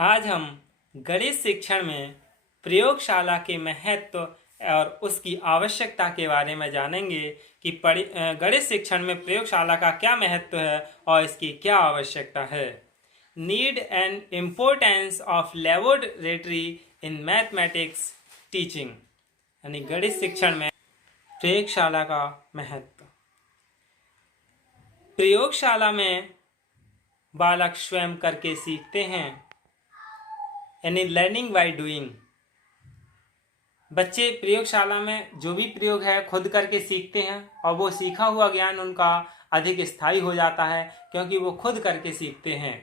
आज हम गणित शिक्षण में प्रयोगशाला के महत्व और उसकी आवश्यकता के बारे में जानेंगे कि गणित शिक्षण में प्रयोगशाला का क्या महत्व है और इसकी क्या आवश्यकता है। Need and importance of laboratory in mathematics teaching, यानी गणित शिक्षण में प्रयोगशाला का महत्व। प्रयोगशाला में बालक स्वयं करके सीखते हैं, यानी लर्निंग बाय डूइंग। बच्चे प्रयोगशाला में जो भी प्रयोग है खुद करके सीखते हैं और वो सीखा हुआ ज्ञान उनका अधिक स्थायी हो जाता है क्योंकि वो खुद करके सीखते हैं।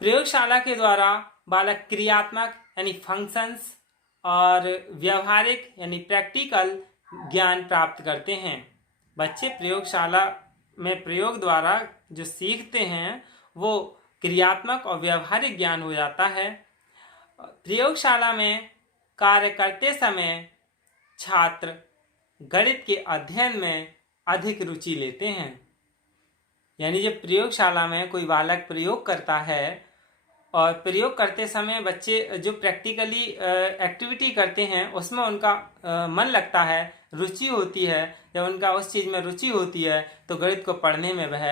प्रयोगशाला के द्वारा बालक क्रियात्मक यानी फंक्शंस और व्यवहारिक यानी प्रैक्टिकल ज्ञान प्राप्त करते हैं। बच्चे प्रयोगशाला में प्रयोग द्वारा जो सीखते हैं वो क्रियात्मक और व्यवहारिक ज्ञान हो जाता है। प्रयोगशाला में कार्य करते समय छात्र गणित के अध्ययन में अधिक रुचि लेते हैं। यानी जब प्रयोगशाला में कोई बालक प्रयोग करता है और प्रयोग करते समय बच्चे जो प्रैक्टिकली एक्टिविटी करते हैं उसमें उनका मन लगता है, रुचि होती है। जब उनका उस चीज़ में रुचि होती है तो गणित को पढ़ने में वह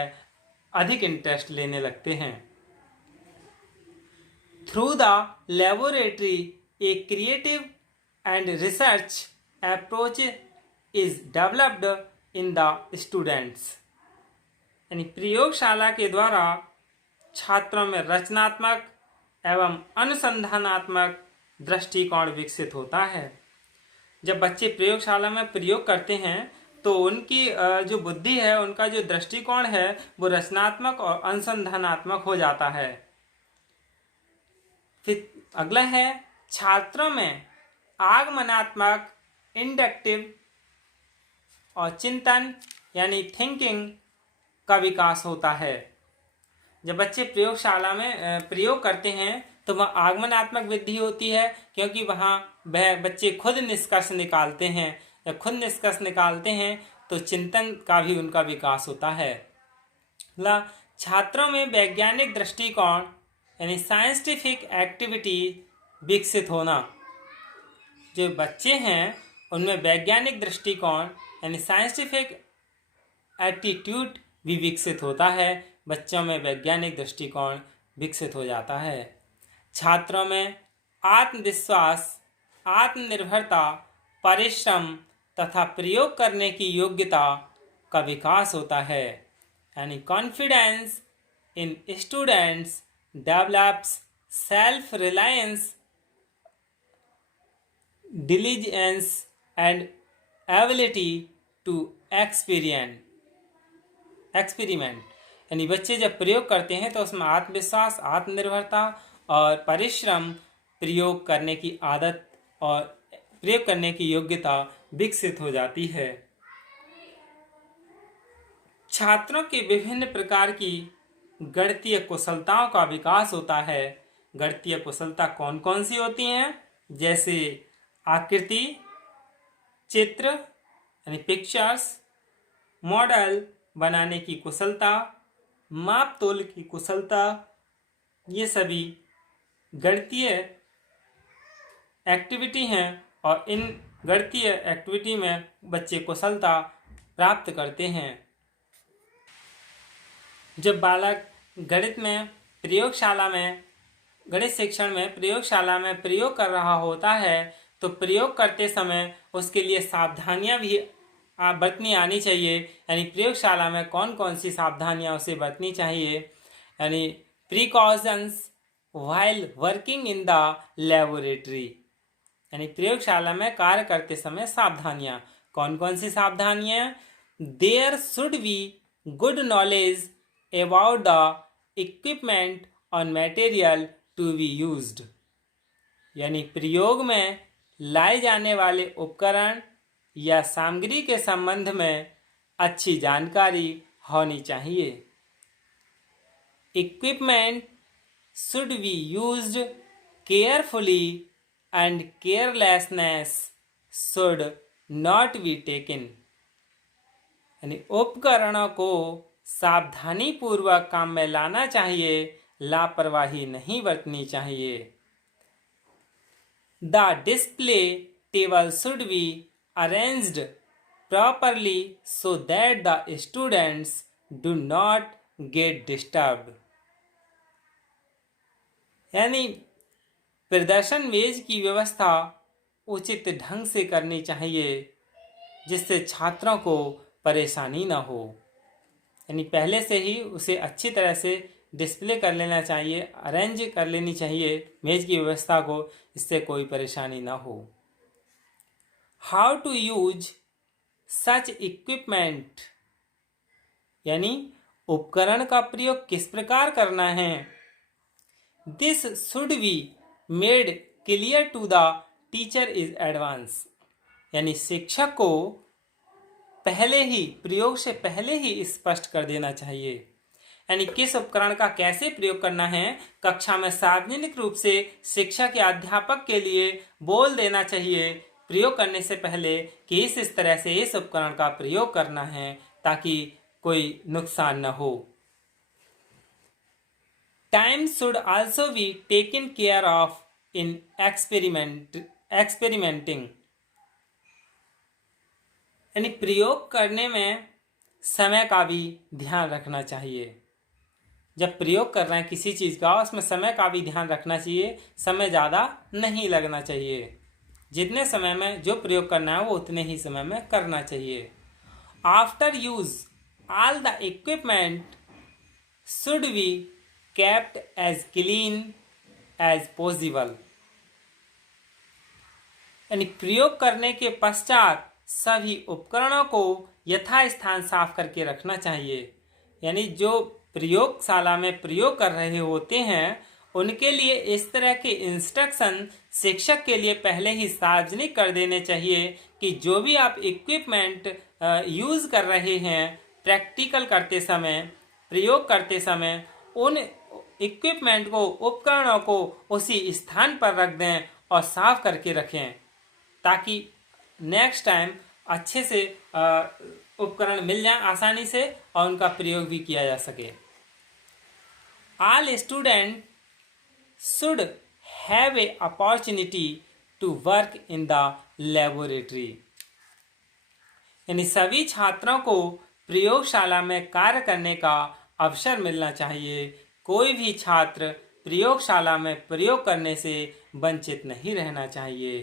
अधिक इंटरेस्ट लेने लगते हैं। Through the laboratory a creative and research approach is developed in the students, यानी प्रयोगशाला के द्वारा छात्रों में रचनात्मक एवं अनुसंधानात्मक दृष्टिकोण विकसित होता है। जब बच्चे प्रयोगशाला में प्रयोग करते हैं तो उनकी जो बुद्धि है, उनका जो दृष्टिकोण है वो रचनात्मक और अनुसंधानात्मक हो जाता है। फिर अगला है छात्रों में आगमनात्मक, इंडक्टिव और चिंतन यानी थिंकिंग का विकास होता है। जब बच्चे प्रयोगशाला में प्रयोग करते हैं तो वह आगमनात्मक वृद्धि होती है क्योंकि वहाँ वह बच्चे खुद निष्कर्ष निकालते हैं। जब खुद निष्कर्ष निकालते हैं तो चिंतन का भी उनका विकास होता है। छात्रों में वैज्ञानिक दृष्टिकोण यानी साइंटिफिक एक्टिविटी विकसित होना। जो बच्चे हैं उनमें वैज्ञानिक दृष्टिकोण यानी साइंटिफिक एटीट्यूड भी विकसित होता है। बच्चों में वैज्ञानिक दृष्टिकोण विकसित हो जाता है। छात्रों में आत्मविश्वास, आत्मनिर्भरता, परिश्रम तथा प्रयोग करने की योग्यता का विकास होता है। यानी confidence in students develops self reliance, diligence and ability to experiment। यानी बच्चे जब प्रयोग करते हैं तो उसमें आत्मविश्वास, आत्मनिर्भरता और परिश्रम, प्रयोग करने की आदत और प्रयोग करने की योग्यता विकसित हो जाती है। छात्रों के विभिन्न प्रकार की गणितीय कुशलताओं का विकास होता है। गणितीय कुशलता कौन कौन सी होती हैं? जैसे आकृति, चित्र यानी पिक्चर्स, मॉडल बनाने की कुशलता, माप तोल की कुशलता, ये सभी गणितीय एक्टिविटी हैं और इन गणितीय एक्टिविटी में बच्चे कुशलता प्राप्त करते हैं। जब बालक गणित में प्रयोगशाला में गणित शिक्षण में प्रयोगशाला में प्रयोग कर रहा होता है तो प्रयोग करते समय उसके लिए सावधानियां भी बरतनी आनी चाहिए। यानी प्रयोगशाला में कौन कौन सी सावधानियां उसे बरतनी चाहिए, यानी precautions while working in the laboratory. यानी प्रयोगशाला में कार्य करते समय सावधानियां कौन कौन सी सावधानियां? There should be good knowledge about the equipment और मटेरियल टू बी यूज्ड, यानी प्रयोग में लाए जाने वाले उपकरण या सामग्री के संबंध में अच्छी जानकारी होनी चाहिए। Equipment should be used carefully and carelessness should not be taken, यानी उपकरणों को सावधानी पूर्वक काम में लाना चाहिए लापरवाही नहीं बरतनी चाहिए। The display table should be arranged properly so that the students do not gate disturbed. यानी प्रदर्शन मेज की व्यवस्था उचित ढंग से करनी चाहिए जिससे छात्रों को परेशानी ना हो। यानी पहले से ही उसे अच्छी तरह से डिस्प्ले कर लेना चाहिए, अरेंज कर लेनी चाहिए मेज की व्यवस्था को, इससे कोई परेशानी ना हो। How to use such equipment, यानी उपकरण का प्रयोग किस प्रकार करना है। This should be made clear to the teacher is advance, यानी शिक्षक को पहले ही, प्रयोग से पहले ही स्पष्ट कर देना चाहिए। यानी किस उपकरण का कैसे प्रयोग करना है कक्षा में सार्वजनिक रूप से शिक्षक या अध्यापक के लिए बोल देना चाहिए प्रयोग करने से पहले कि इस तरह से इस उपकरण का प्रयोग करना है ताकि कोई नुकसान न हो। Time should also be taken care of in experimenting, यानी प्रयोग करने में समय का भी ध्यान रखना चाहिए। जब प्रयोग कर रहे हैं किसी चीज़ का उसमें समय का भी ध्यान रखना चाहिए, समय ज़्यादा नहीं लगना चाहिए। जितने समय में जो प्रयोग करना है वो उतने ही समय में करना चाहिए। After use all the equipment should be kept as clean as possible, यानी प्रयोग करने के पश्चात सभी उपकरणों को यथास्थान साफ करके रखना चाहिए। यानी जो प्रयोगशाला में प्रयोग कर रहे होते हैं उनके लिए इस तरह के इंस्ट्रक्शन शिक्षक के लिए पहले ही सार्वजनिक कर देने चाहिए कि जो भी आप इक्विपमेंट यूज कर रहे हैं प्रैक्टिकल करते समय, प्रयोग करते समय, उन इक्विपमेंट को, उपकरणों को उसी स्थान पर रख दें और साफ करके रखें ताकि नेक्स्ट टाइम अच्छे से उपकरण मिल जाए आसानी से और उनका प्रयोग भी किया जा सके। All student should have a opportunity to work in the laboratory, यानी सभी छात्रों को प्रयोगशाला में कार्य करने का अवसर मिलना चाहिए। कोई भी छात्र प्रयोगशाला में प्रयोग करने से वंचित नहीं रहना चाहिए।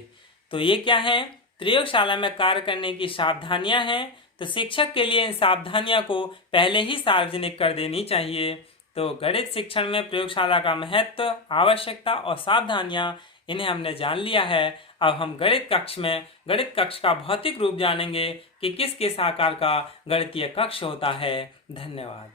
तो ये क्या है, प्रयोगशाला में कार्य करने की सावधानियां हैं। तो शिक्षक के लिए इन सावधानियों को पहले ही सार्वजनिक कर देनी चाहिए। तो गणित शिक्षण में प्रयोगशाला का महत्व, आवश्यकता और सावधानियां, इन्हें हमने जान लिया है। अब हम गणित कक्ष का भौतिक रूप जानेंगे कि किस किस आकार का गणितीय कक्ष होता है। धन्यवाद।